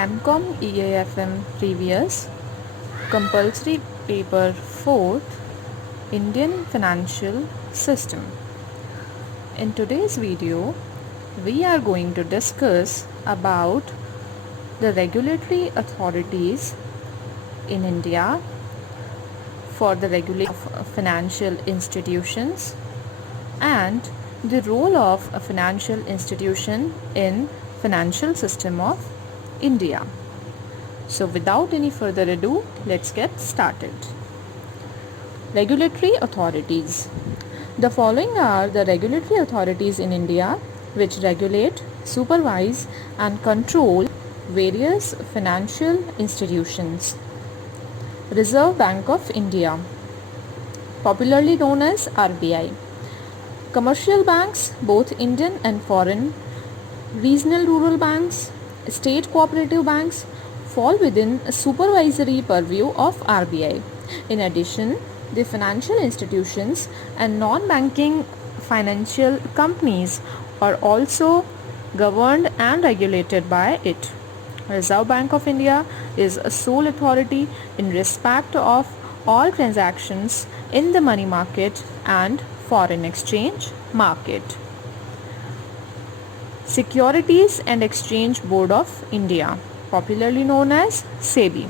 MCOM EAFM Previous Compulsory Paper 4 Indian Financial System. In today's video, we are going to discuss about the regulatory authorities in India for the regulation of financial institutions and the role of a financial institution in financial system of India. So without any further ado, let's get started. Regulatory authorities. The following are the regulatory authorities in India which regulate, supervise and control various financial institutions. Reserve Bank of India, popularly known as RBI. Commercial banks, both Indian and foreign, regional rural banks, state cooperative banks fall within a supervisory purview of RBI. In addition, the financial institutions and non-banking financial companies are also governed and regulated by it. Reserve Bank of India is a sole authority in respect of all transactions in the money market and foreign exchange market. Securities and Exchange Board of India, popularly known as SEBI.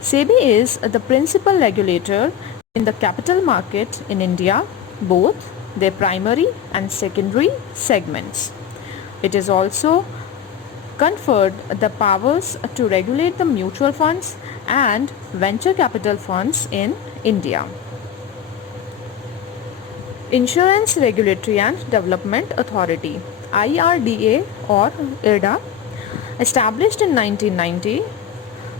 SEBI is the principal regulator in the capital market in India, both their primary and secondary segments. It is also conferred the powers to regulate the mutual funds and venture capital funds in India. Insurance Regulatory and Development Authority, IRDA or IRDA, established in 1990.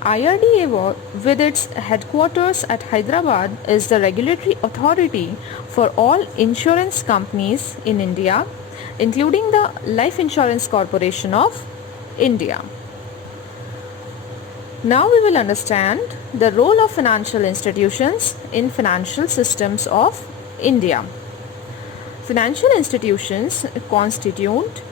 IRDA, with its headquarters at Hyderabad, is the regulatory authority for all insurance companies in India, including the Life Insurance Corporation of India. Now we will understand the role of financial institutions in financial systems of India. Financial institutions constitute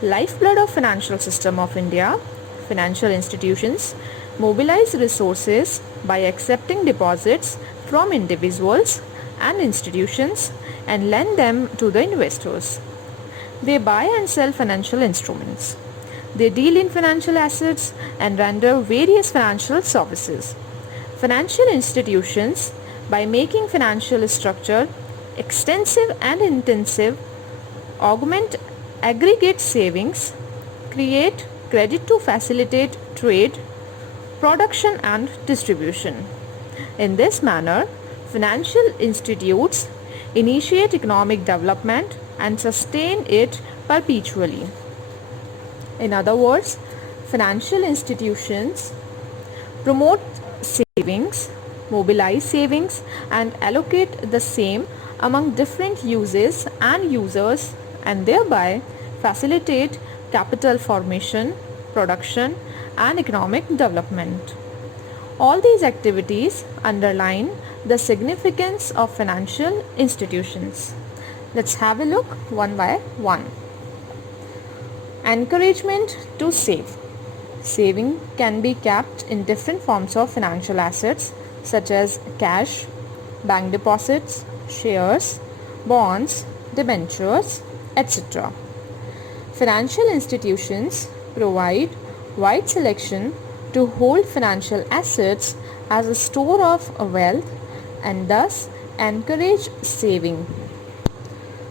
lifeblood of financial system of India. Financial institutions mobilize resources by accepting deposits from individuals and institutions and lend them to the investors. They buy and sell financial instruments. They deal in financial assets and render various financial services. Financial institutions, by making financial structure extensive and intensive, augment aggregate savings, create credit to facilitate trade, production and distribution. In this manner, financial institutes initiate economic development and sustain it perpetually. In other words, financial institutions promote savings, mobilize savings and allocate the same among different uses and users and thereby facilitate capital formation, production and economic development. All these activities underline the significance of financial institutions. Let's have a look one by one. Encouragement to save. Saving can be kept in different forms of financial assets such as cash, bank deposits, shares, bonds, debentures, etc. Financial institutions provide wide selection to hold financial assets as a store of wealth and thus encourage saving.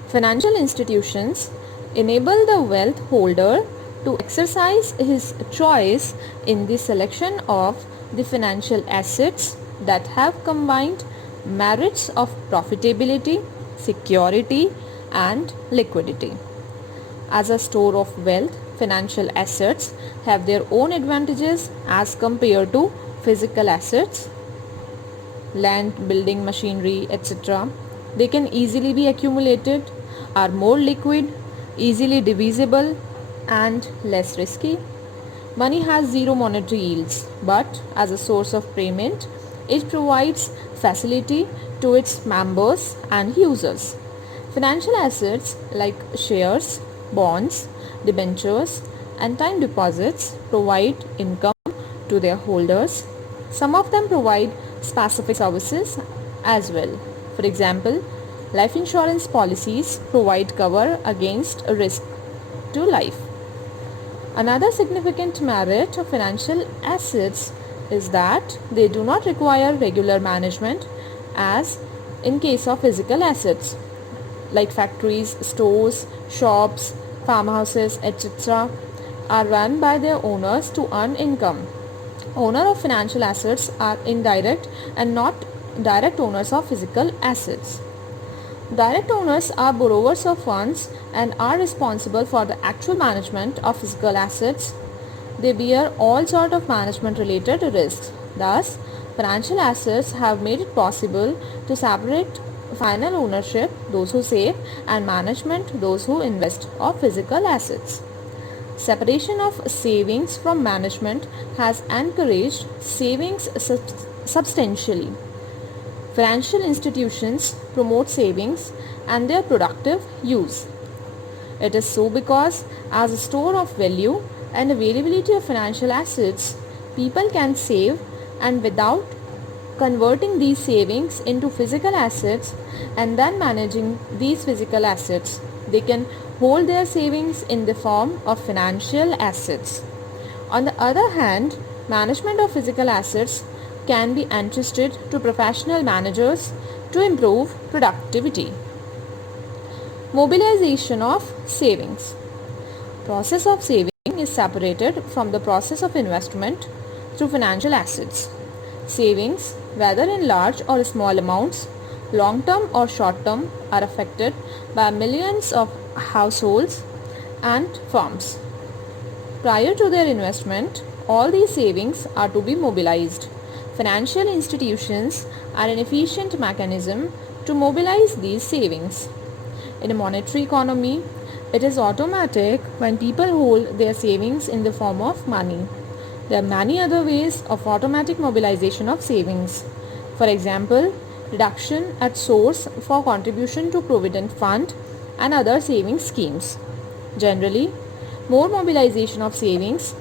Financial institutions enable the wealth holder to exercise his choice in the selection of the financial assets that have combined merits of profitability, security and liquidity. As a store of wealth, financial assets have their own advantages as compared to physical assets, land, building, machinery, etc. They can easily be accumulated, are more liquid, easily divisible and less risky. Money has zero monetary yields, but as a source of payment, it provides facility to its members and users. Financial assets like shares, bonds, debentures and time deposits provide income to their holders. Some of them provide specific services as well. For example, life insurance policies provide cover against a risk to life. Another significant merit of financial assets is that they do not require regular management as in case of physical assets like factories, stores, shops, farmhouses, etc. are run by their owners to earn income. Owners of financial assets are indirect and not direct owners of physical assets. Direct owners are borrowers of funds and are responsible for the actual management of physical assets. They bear all sort of management related risks. Thus, financial assets have made it possible to separate final ownership, those who save, and management, those who invest, of physical assets. Separation of savings from management has encouraged savings substantially. Financial institutions promote savings and their productive use. It is so because, as a store of value and availability of financial assets, people can save, and without converting these savings into physical assets and then managing these physical assets, they can hold their savings in the form of financial assets. On the other hand, management of physical assets can be entrusted to professional managers to improve productivity. Mobilization of savings. Process of saving is separated from the process of investment through financial assets. Savings, whether in large or small amounts, long term or short term, are affected by millions of households and firms. Prior to their investment, all these savings are to be mobilized. Financial institutions are an efficient mechanism to mobilize these savings. In a monetary economy, it is automatic when people hold their savings in the form of money. There are many other ways of automatic mobilization of savings. For example, deduction at source for contribution to provident fund and other savings schemes. Generally, more mobilization of savings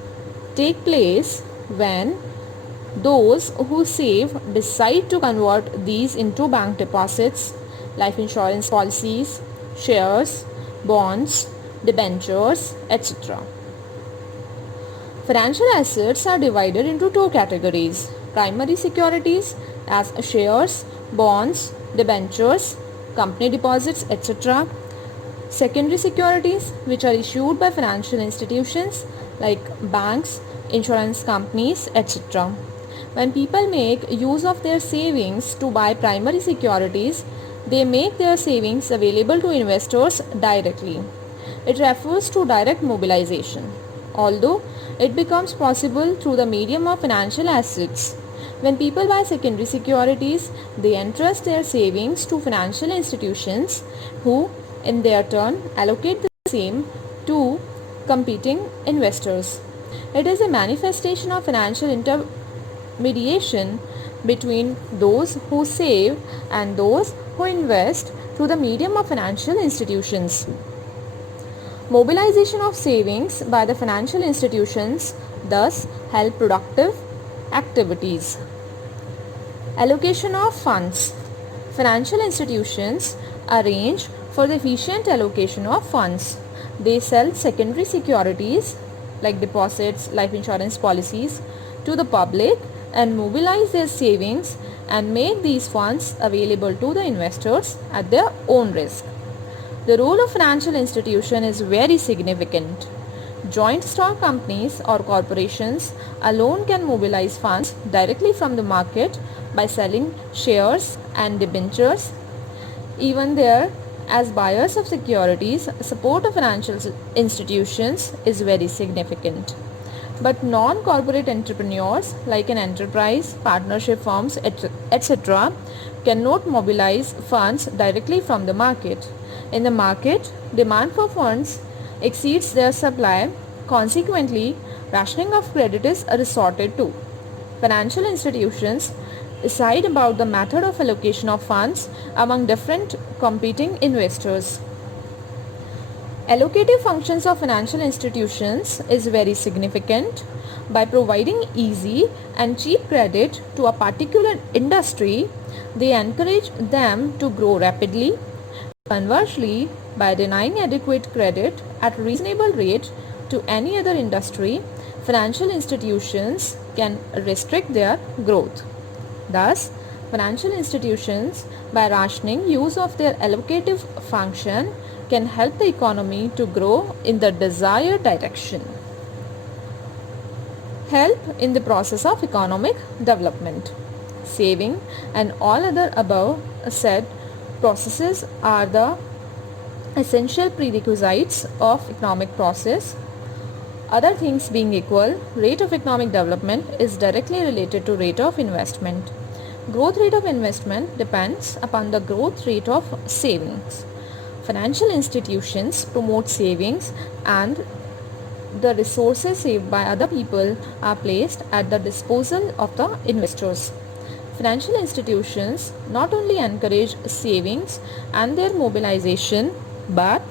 take place when those who save decide to convert these into bank deposits, life insurance policies, shares, bonds, debentures, etc. Financial assets are divided into two categories: primary securities as shares, bonds, debentures, company deposits, etc. Secondary securities, which are issued by financial institutions like banks, insurance companies, etc. When people make use of their savings to buy primary securities, they make their savings available to investors directly. It refers to direct mobilization, although it becomes possible through the medium of financial assets. When people buy secondary securities, they entrust their savings to financial institutions who, in their turn, allocate the same to competing investors. It is a manifestation of financial intermediation between those who save and those who invest through the medium of financial institutions. Mobilization of savings by the financial institutions thus help productive activities. Allocation of funds. Financial institutions arrange for the efficient allocation of funds. They sell secondary securities like deposits, life insurance policies to the public and mobilize their savings and make these funds available to the investors at their own risk. The role of financial institution is very significant. Joint stock companies or corporations alone can mobilize funds directly from the market by selling shares and debentures. Even there, as buyers of securities, support of financial institutions is very significant. But non-corporate entrepreneurs like an enterprise, partnership firms, etc. cannot mobilize funds directly from the market. In the market, demand for funds exceeds their supply. Consequently, rationing of credit is resorted to. Financial institutions decide about the method of allocation of funds among different competing investors. Allocative functions of financial institutions is very significant. By providing easy and cheap credit to a particular industry, they encourage them to grow rapidly. Conversely, by denying adequate credit at reasonable rate to any other industry, financial institutions can restrict their growth. Thus, financial institutions, by rationing use of their allocative function, can help the economy to grow in the desired direction. Help in the process of economic development. Saving and all other above said processes are the essential prerequisites of economic process. Other things being equal, rate of economic development is directly related to rate of investment. Growth rate of investment depends upon the growth rate of savings. Financial institutions promote savings and the resources saved by other people are placed at the disposal of the investors. Financial institutions not only encourage savings and their mobilization but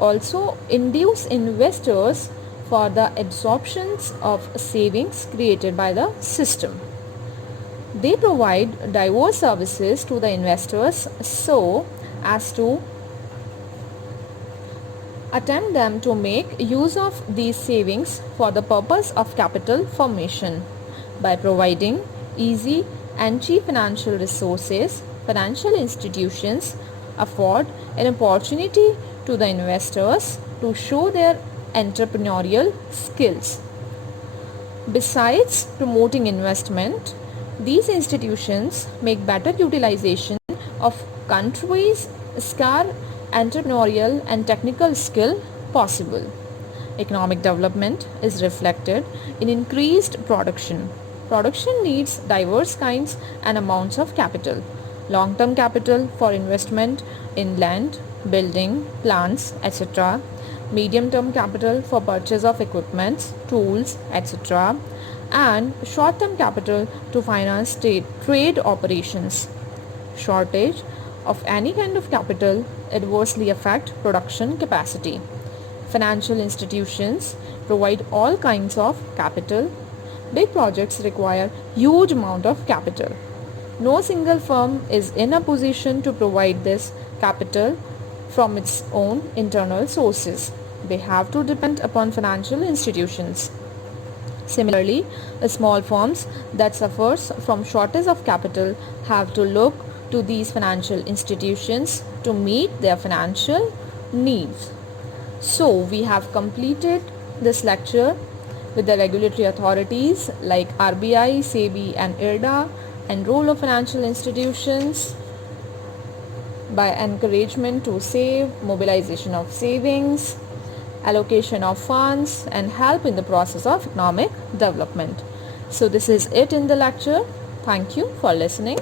also induce investors for the absorptions of savings created by the system. They provide diverse services to the investors so as to attempt them to make use of these savings for the purpose of capital formation. By providing easy and cheap financial resources, financial institutions afford an opportunity to the investors to show their entrepreneurial skills. Besides promoting investment, these institutions make better utilization of country's scarce entrepreneurial and technical skill possible. Economic development is reflected in increased production. Production needs diverse kinds and amounts of capital. Long-term capital for investment in land, building, plants, etc. Medium-term capital for purchase of equipments, tools, etc. And short-term capital to finance trade operations. Shortage of any kind of capital adversely affect production capacity. Financial institutions provide all kinds of capital. Big projects require huge amount of capital. No single firm is in a position to provide this capital from its own internal sources. They have to depend upon financial institutions. Similarly, small firms that suffers from shortage of capital have to look to these financial institutions to meet their financial needs. So, we have completed this lecture with the regulatory authorities like RBI, SEBI and IRDA and role of financial institutions by encouragement to save, mobilization of savings, allocation of funds and help in the process of economic development. So, this is it in the lecture. Thank you for listening.